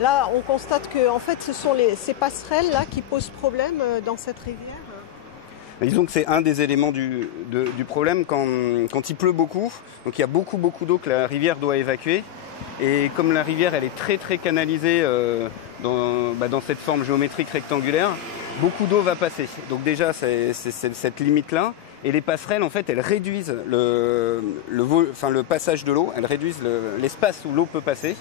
Là, on constate que en fait, ce sont ces passerelles-là qui posent problème dans cette rivière. Disons que c'est un des éléments du problème quand il pleut beaucoup. Donc il y a beaucoup d'eau que la rivière doit évacuer. Et comme la rivière elle est très canalisée dans cette forme géométrique rectangulaire, beaucoup d'eau va passer. Donc déjà c'est cette limite-là. Et les passerelles en fait elles réduisent le passage de l'eau, elles réduisent l'espace où l'eau peut passer.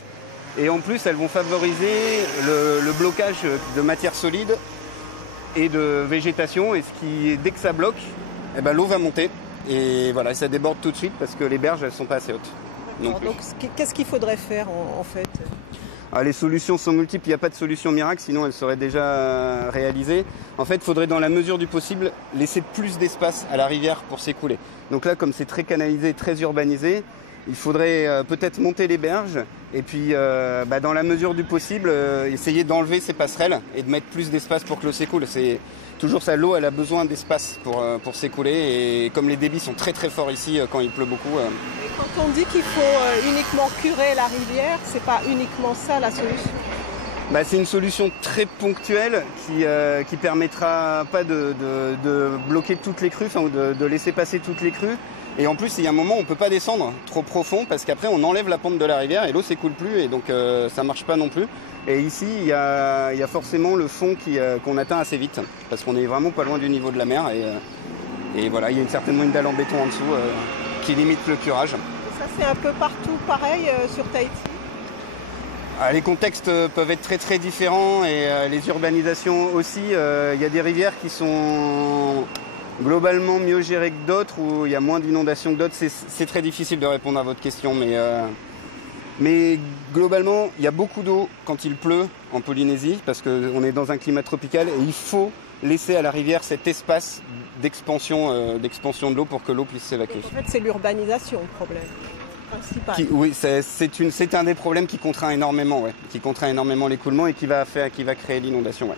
Et en plus elles vont favoriser le blocage de matières solides et de végétation, et dès que ça bloque, l'eau va monter et voilà, ça déborde tout de suite parce que les berges elles sont pas assez hautes. Donc qu'est-ce qu'il faudrait faire en fait? Les solutions sont multiples, il n'y a pas de solution miracle, sinon elles seraient déjà réalisées. En fait, il faudrait dans la mesure du possible laisser plus d'espace à la rivière pour s'écouler. Donc là, comme c'est très canalisé, très urbanisé, il faudrait peut-être monter les berges et puis dans la mesure du possible essayer d'enlever ces passerelles et de mettre plus d'espace pour que l'eau s'écoule. C'est toujours ça, l'eau elle a besoin d'espace pour s'écouler, et comme les débits sont très forts ici quand il pleut beaucoup. Et quand on dit qu'il faut uniquement curer la rivière, c'est pas uniquement ça la solution? C'est une solution très ponctuelle qui permettra pas de bloquer toutes les crues, ou de laisser passer toutes les crues. Et en plus, il y a un moment où on ne peut pas descendre trop profond parce qu'après on enlève la pente de la rivière et l'eau s'écoule plus, et donc ça ne marche pas non plus. Et ici, il y a forcément le fond qu'on atteint assez vite parce qu'on est vraiment pas loin du niveau de la mer. Et voilà, il y a certainement une dalle en béton en dessous qui limite le curage. Et ça, c'est un peu partout pareil sur Tahiti? Les contextes peuvent être très différents, et les urbanisations aussi. Il y a des rivières qui sont globalement mieux gérées que d'autres, où il y a moins d'inondations que d'autres. C'est très difficile de répondre à votre question, mais globalement, il y a beaucoup d'eau quand il pleut en Polynésie, parce qu'on est dans un climat tropical, et il faut laisser à la rivière cet espace d'expansion de l'eau pour que l'eau puisse s'évacuer. En fait, c'est l'urbanisation le problème principal. Oui, c'est un des problèmes qui contraint énormément, qui contraint énormément l'écoulement et qui va créer l'inondation. Ouais.